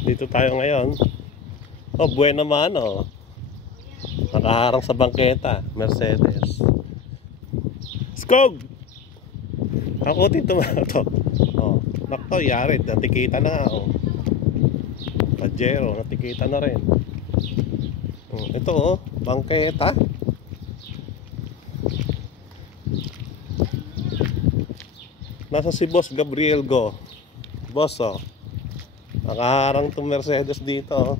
Dito tayo ngayon. Oh, buwan naman oh. Nakaharang sa bangketa, Mercedes. Skog! Takutin to mga to. Oh, nakto, yari, natikita na oh. Pajero, natikita na rin. Ito oh, bangketa. Nasa si Boss Gabriel Go. Boss oh. Nakaharang tong Mercedes dito oh.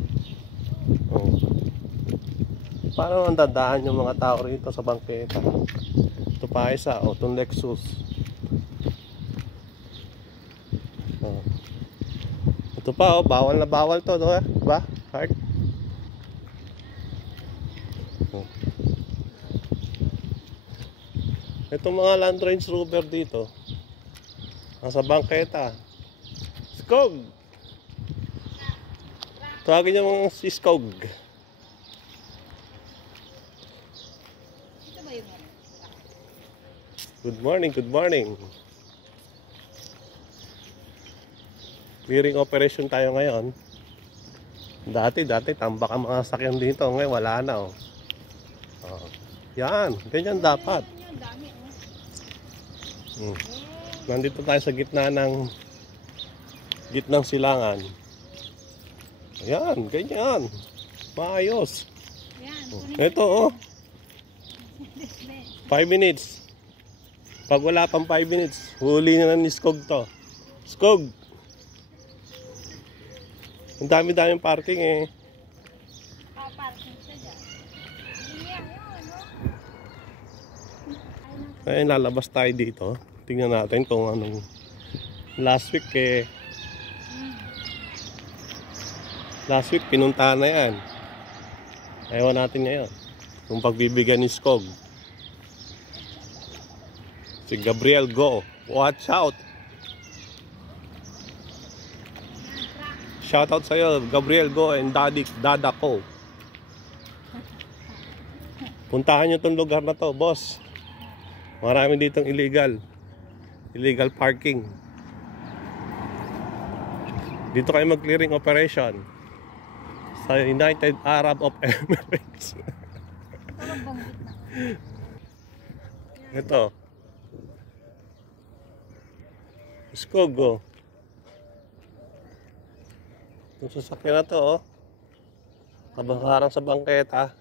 Paano ang dadaan yung mga tao rito sa bangketa? Ito pa isa oh, itong Lexus. Oh. Ito pa oh, bawal na bawal to, no? Ba? Heart? Oh. Itong mga Land Range Rover dito. Nasa bangketa. Skog! Tawagin niyo mga si Skog. Good morning, good morning. Clearing operation tayo ngayon. Dati tambak ang mga sakyan dito. Ngayon wala na oh. Oh. Yan, ganyan dapat. Nandito tayo sa gitnang silangan. Ayan, ganyan. Maayos. Ito oh. 5 minutes. Pag wala pang 5 minutes, huli na ni Skog to. Skog! Ang dami-daming parking eh. Parking siya dyan. Ngayon lalabas tayo dito. Tingnan natin kung anong last week eh. Last week pinuntahan na yan. Ewan natin ngayon kung pagbibigyan ni Skog. Si Gabriel Go. Watch out. Shout out sa'yo, Gabriel Go and Dada Ko. Puntahan nyo itong lugar na to, boss. Marami ditong illegal parking. Dito kayo mag-clearing operation sa United Arab of Emirates. Ito Skog oh. Itong sasakyan na to oh. Kabaharang sa bangketa.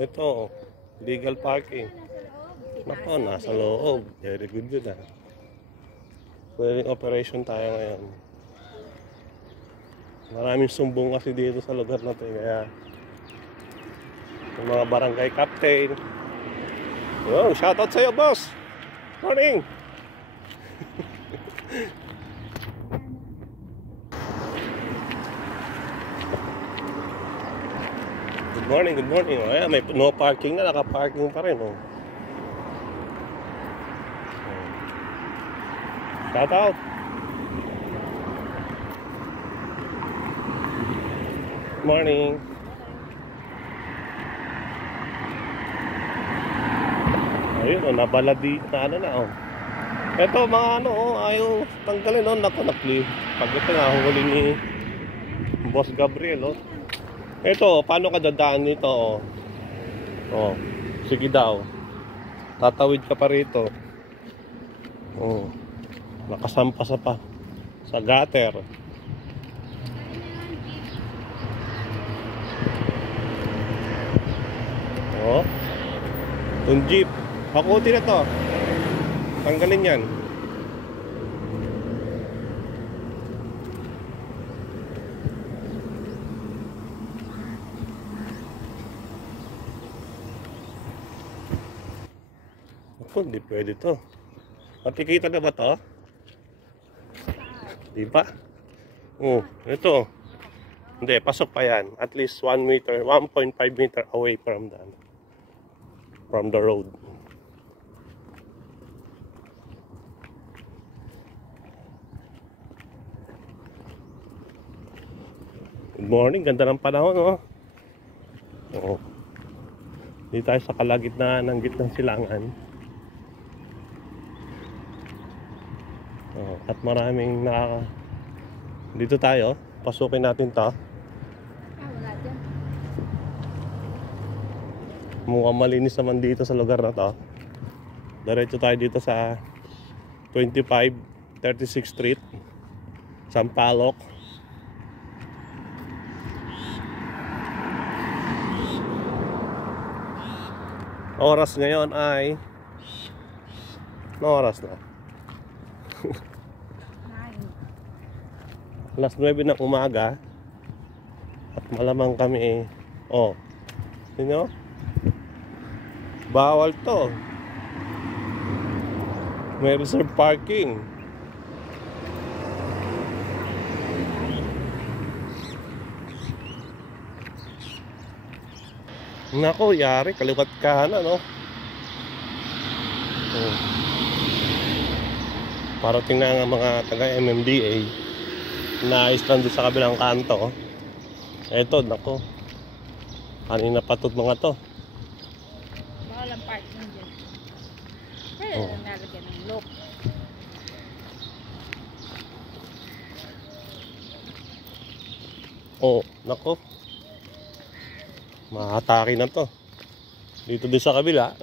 Ito oh. Legal parking. Nako, nasa loob. Very good yun ah. Clearing operation tayo ngayon. Maraming sumbong kasi dito sa lugar na to. Kaya yung mga barangay captain. Oh, shoutout sa'yo boss. Morning. Good morning, good morning. Ayan, may no parking na, naka-parking pa rin oh. Shout out. Morning. Ayun oh, nabaladi na ano na oh. Ito mga ano oh, ayaw tanggalin oh. Naku, pag ito na huli ni Boss Gabriel oh. Ito, paano ka dadaan nito oh? Oh, sige daw. Tatawid ka pa rito. Oh. Nakasampa sa gutter. Oh. Yung jeep. Pakuti na to. Tanggalin yan. Hindi pwede to. Nakikita na ba to? Di ba? Oh, ito. Hindi, pasok pa yan. At least 1 meter, 1.5 meter away from the road. Good morning, ganda ng panahon oh. Oh. Dito tayo sa kalagitnaan ng gitnang silangan. At maraming Dito tayo. Pasukin natin to. Wala dyan. Mukhang malinis naman dito sa lugar na to. Diretso tayo dito sa 2536 Street, Sampaloc. Oras ngayon ay oras na? Alas 9 ng umaga. At malamang kami sino? Bawal to. May reserve parking. Nako, yari, kaliwat kanan, no? Parating na ang mga taga MMDA. Naayos lang doon sa kabilang kanto. Eto, nako. Kanina pa ito mga to. Walang parking dyan. Kaya lang nalagyan ng lock. Nako. Mahatake na to. Dito din sa kabila.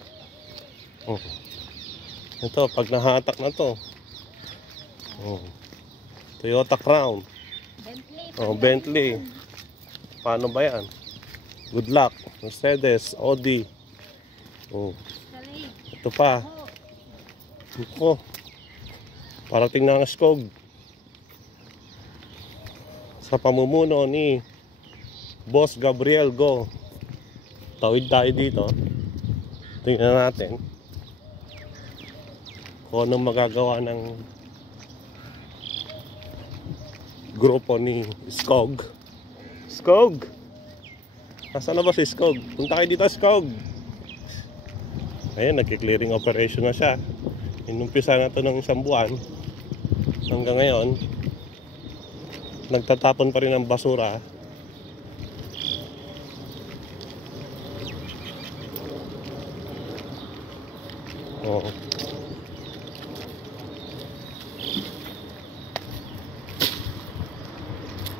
Ito, pag nahatak na to. Toyota Crown. Bentley. Bentley. Paano ba yan? Good luck. Mercedes, Audi. Salay. Ito pa. Ito. Parating na ang Skog. Sa pamumuno ni Boss Gabriel Go. Tawid tayo dito. Tingnan natin kung anong magagawa ng grupo ni Skog. Skog! Nasaan na ba si Skog? Punta kayo dito, Skog! Ayan, nagki-clearing operation na siya. Inumpisa na ito ng 1 buwan. Hanggang ngayon, nagtatapon pa rin ng basura.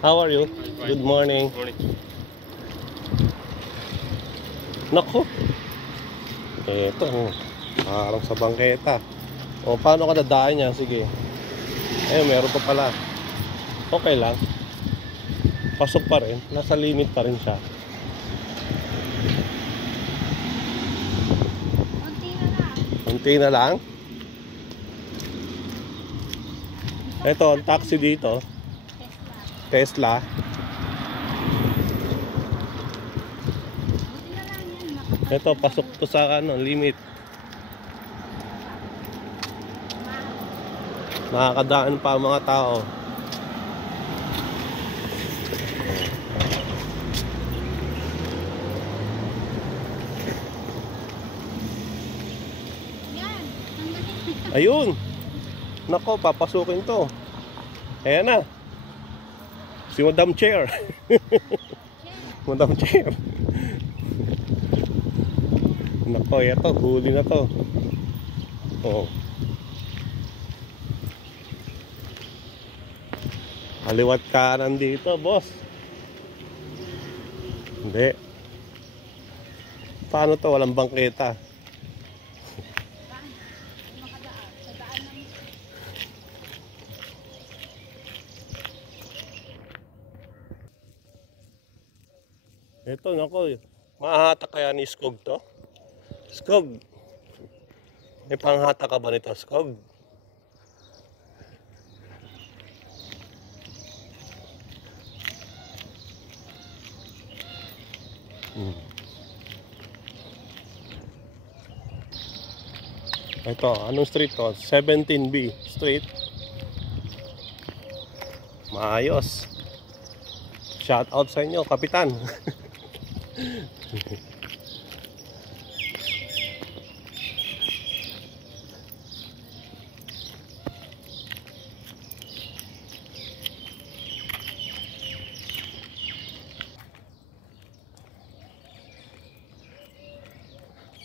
How are you? Good morning. Nako. Eto, parang sa bangketa. Paano ka dadaan yan? Sige. Meron pa pala. Okay lang. Pasok pa rin. Nasa limit pa rin siya. Konti na lang. Ito, ang taxi dito. Tesla. Ito, pasok to sa limit. Nakakadaan pa ang mga tao. Ayun. Nako, papasukin to. Ayan na. Si Madam Chair. Madam Chair. Nako, ito, huli na to. Kaliwat kanan dito, boss. Hindi. Paano to? Walang bangketa. Ito, nako. Mahahatak kaya ni Skog to? Skog. May panghatak ka ba nito, Skog? Ito, anong street to? 17B Street. Maayos. Shout out sa inyo, Kapitan.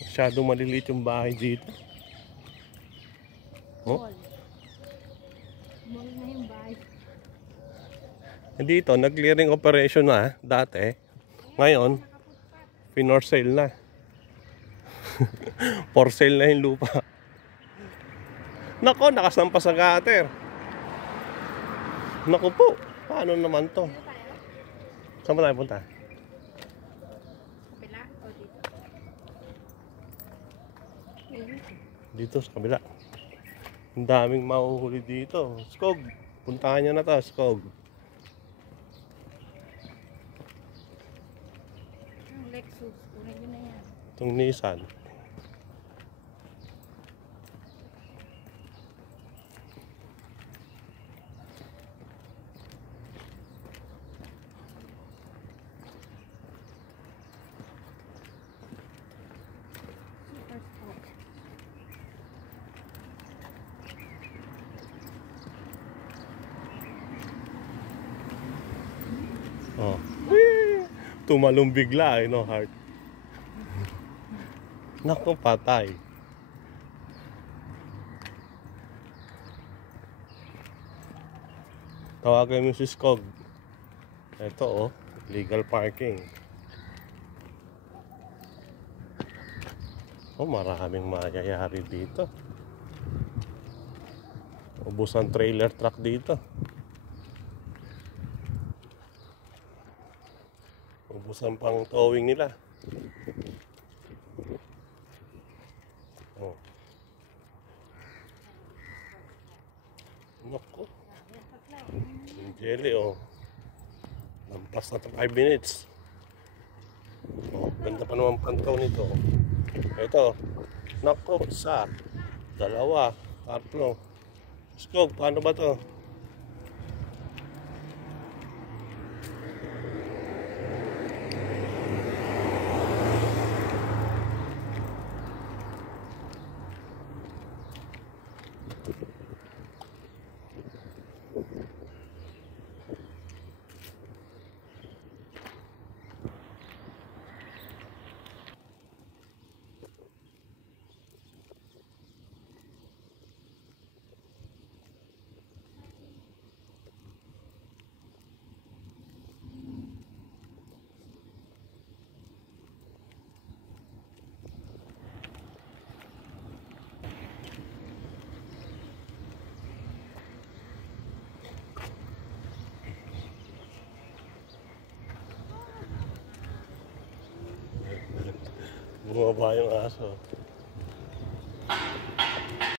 Masyadong maliliit yung bahay dito. Mall. Mall na yung bahay. Dito, nag-clearing operation na dati. Ngayon, for sale na. For sale na yung lupa. Nako, nakasampa sa gutter. Naku po, paano naman to? Saan ba tayo punta? Kapila o dito? Dito sa kabila. Ang daming mahuhuli dito. Skog, puntahan niya na to, Skog. Ang Lexus, kunin nyo na yan. Itong Nissan. Super sport. Oh. Whee! Tumalong bigla, no, heart. Naku, patay. Tawagan mo si Skog. Ito, oh, legal parking. Oh, maraming mayayari dito. Ubus ang trailer truck dito. Ubus ang pang towing nila. Oh. Naku. Yung jelly, oh. Lampas na 5 minutes. Oh, ganda pa naman pantaw nito. Ito. Naku, isa. Dalawa. Tatlo. Skog, paano ba to? Bumaba yung aso.